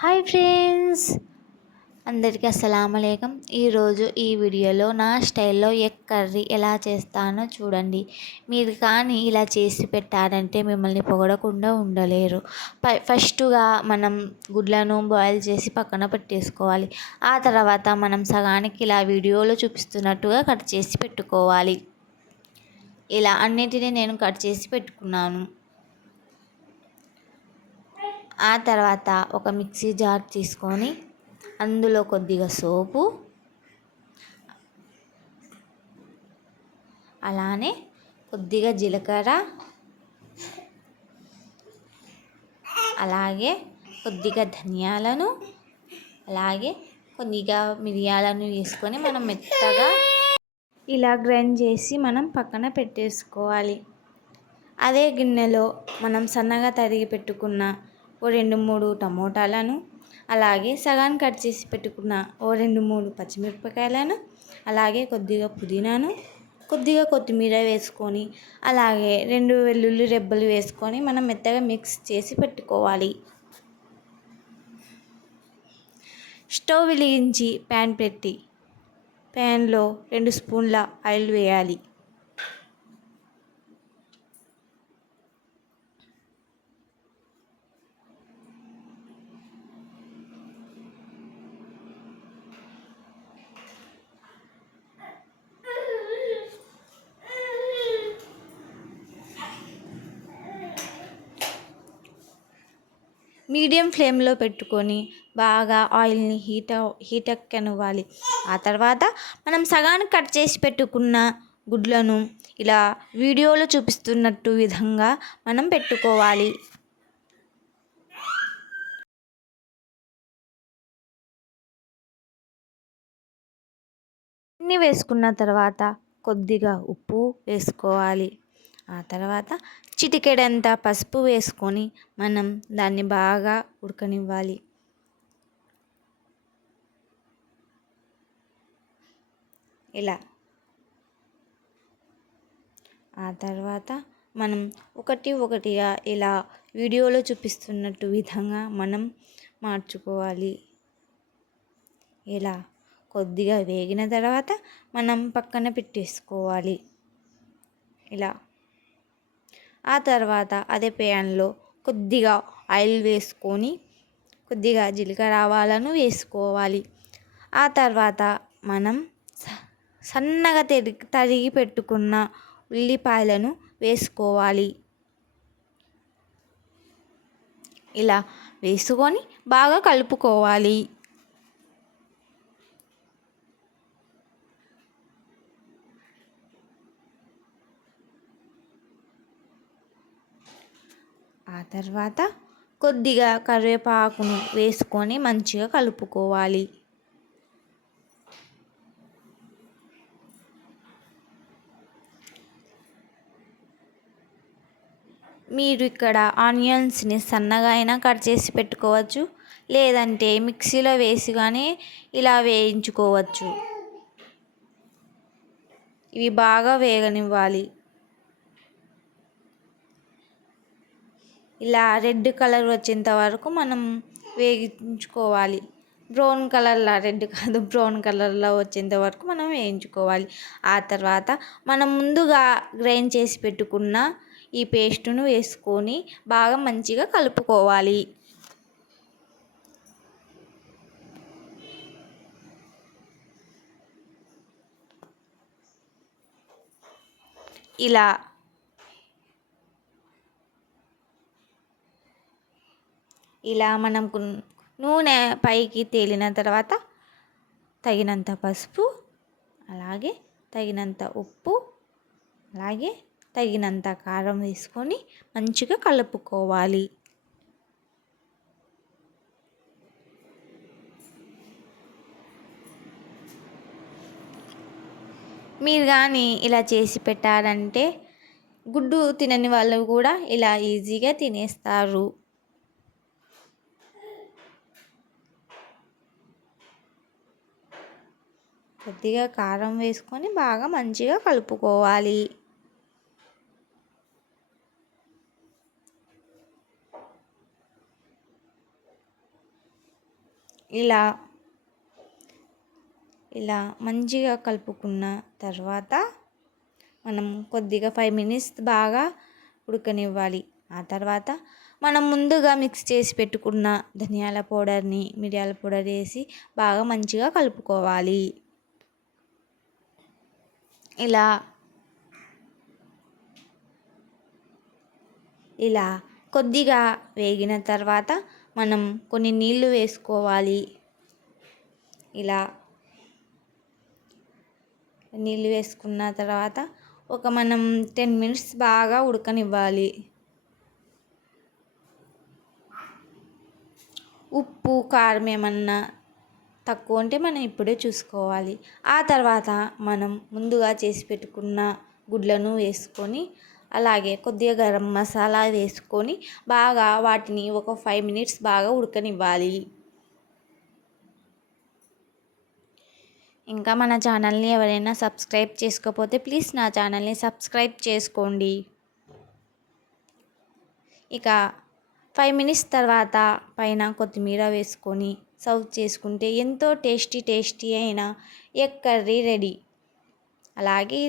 Hi friends, అందరికీ అస్సలాముఅలైకుం. ఈరోజు ఈ వీడియోలో నా స్టైల్లో ఎగ్ కర్రీ ఎలా చేస్తానో చూడండి. మీరు కానీ ఇలా చేసి పెట్టారంటే మిమ్మల్ని పొగడకుండా ఉండలేరు. ఫస్టుగా మనం గుడ్లను బాయిల్ చేసి పక్కన పెట్టేసుకోవాలి. ఆ తర్వాత మనం సగానికి ఇలా వీడియోలో చూపిస్తున్నట్టుగా కట్ చేసి పెట్టుకోవాలి. ఇలా అన్నిటినీ నేను కట్ చేసి పెట్టుకున్నాను. ఆ తర్వాత ఒక మిక్సీ జార్ తీసుకొని అందులో కొద్దిగా సోపు, అలానే కొద్దిగా జీలకర్ర, అలాగే కొద్దిగా ధనియాలను, అలాగే కొద్దిగా మిరియాలను వేసుకొని మనం మెత్తగా ఇలా గ్రైండ్ చేసి మనం పక్కన పెట్టేసుకోవాలి. అదే గిన్నెలో మనం సన్నగా తరిగి పెట్టుకున్న ఓ 2-3 టమోటాలను, అలాగే సగాన్ని కట్ చేసి పెట్టుకున్న ఓ 2-3 పచ్చిమిరపకాయలను, అలాగే కొద్దిగా పుదీనాను, కొద్దిగా కొత్తిమీర వేసుకొని, అలాగే 2 వెల్లుల్లి రెబ్బలు వేసుకొని మనం మెత్తగా మిక్స్ చేసి పెట్టుకోవాలి. స్టవ్ వెలిగించి ప్యాన్ పెట్టి ప్యాన్లో 2 స్పూన్ల ఆయిల్ వేయాలి. మీడియం ఫ్లేమ్లో పెట్టుకొని బాగా ఆయిల్ని హీట్ ఎక్కనివ్వాలి. ఆ తర్వాత మనం సగానికి కట్ చేసి పెట్టుకున్న గుడ్లను ఇలా వీడియోలో చూపిస్తున్నట్టు విధంగా మనం పెట్టుకోవాలి. అన్నీ వేసుకున్న తర్వాత కొద్దిగా ఉప్పు వేసుకోవాలి. ఆ తర్వాత చిటికెడంత పసుపు వేసుకొని మనం దాన్ని బాగా ఉడకనివ్వాలి. ఇలా ఆ తర్వాత మనం ఒకటిగా ఇలా వీడియోలో చూపిస్తున్నట్టు విధంగా మనం మార్చుకోవాలి. ఇలా కొద్దిగా వేగిన తర్వాత మనం పక్కన పెట్టేసుకోవాలి. ఇలా ఆ తర్వాత అదే ప్యాన్లో కొద్దిగా ఆయిల్ వేసుకొని కొద్దిగా జీలకర్ర ఆవాలను వేసుకోవాలి. ఆ తర్వాత మనం సన్నగా తరిగి పెట్టుకున్న ఉల్లిపాయలను వేసుకోవాలి. ఇలా వేసుకొని బాగా కలుపుకోవాలి. ఆ తర్వాత కొద్దిగా కరివేపాకును వేసుకొని మంచిగా కలుపుకోవాలి. మీరు ఇక్కడ ఆనియన్స్ని సన్నగా అయినా కట్ చేసి పెట్టుకోవచ్చు, లేదంటే మిక్సీలో వేసి కానీ ఇలా వేయించుకోవచ్చు. ఇవి బాగా వేగనివ్వాలి. ఇలా రెడ్ కలర్ వచ్చేంత వరకు మనం వేయించుకోవాలి. బ్రౌన్ కలర్లో వచ్చేంత వరకు మనం వేయించుకోవాలి. ఆ తర్వాత మనం ముందుగా గ్రైండ్ చేసి పెట్టుకున్న ఈ పేస్టును వేసుకొని బాగా మంచిగా కలుపుకోవాలి. ఇలా మనకు నూనె పైకి తేలిన తర్వాత తగినంత పసుపు, అలాగే తగినంత ఉప్పు, అలాగే తగినంత కారం వేసుకొని మంచిగా కలుపుకోవాలి. మీరు కానీ ఇలా చేసి పెట్టారంటే గుడ్డు తినని వాళ్ళు కూడా ఇలా ఈజీగా తినేస్తారు. కొద్దిగా కారం వేసుకొని బాగా మంచిగా కలుపుకోవాలి. ఇలా ఇలా మంచిగా కలుపుకున్న తర్వాత మనం కొద్దిగా 5 మినిట్స్ బాగా ఉడకనివ్వాలి. ఆ తర్వాత మనం ముందుగా మిక్స్ చేసి పెట్టుకున్న ధనియాల పౌడర్ని, మిరియాల పౌడర్ వేసి బాగా మంచిగా కలుపుకోవాలి. ఇలా కొద్దిగా వేగిన తర్వాత మనం కొన్ని నీళ్లు వేసుకోవాలి. ఇలా నీళ్ళు వేసుకున్న తర్వాత మనం 10 మినిట్స్ బాగా ఉడకనివ్వాలి. ఉప్పు కారం ఏమన్నా తక్కువ ఉంటే మనం ఇప్పుడే చూసుకోవాలి. ఆ తర్వాత మనం ముందుగా చేసి పెట్టుకున్న గుడ్లను వేసుకొని అలాగే కొద్దిగా గరం మసాలా వేసుకొని బాగా వాటిని ఒక 5 మినిట్స్ బాగా ఉడకనివ్వాలి. ఇంకా మన ఛానల్ని ఎవరైనా సబ్స్క్రైబ్ చేసుకోకపోతే ప్లీజ్ నా ఛానల్ని సబ్స్క్రైబ్ చేసుకోండి. ఇక 5 మినిట్స్ తర్వాత పైన కొత్తిమీర వేసుకొని సర్వ్ చేసుకుంటే ఎంతో టేస్టీ అయిన ఎగ్ కర్రీ రెడీ. అలాగే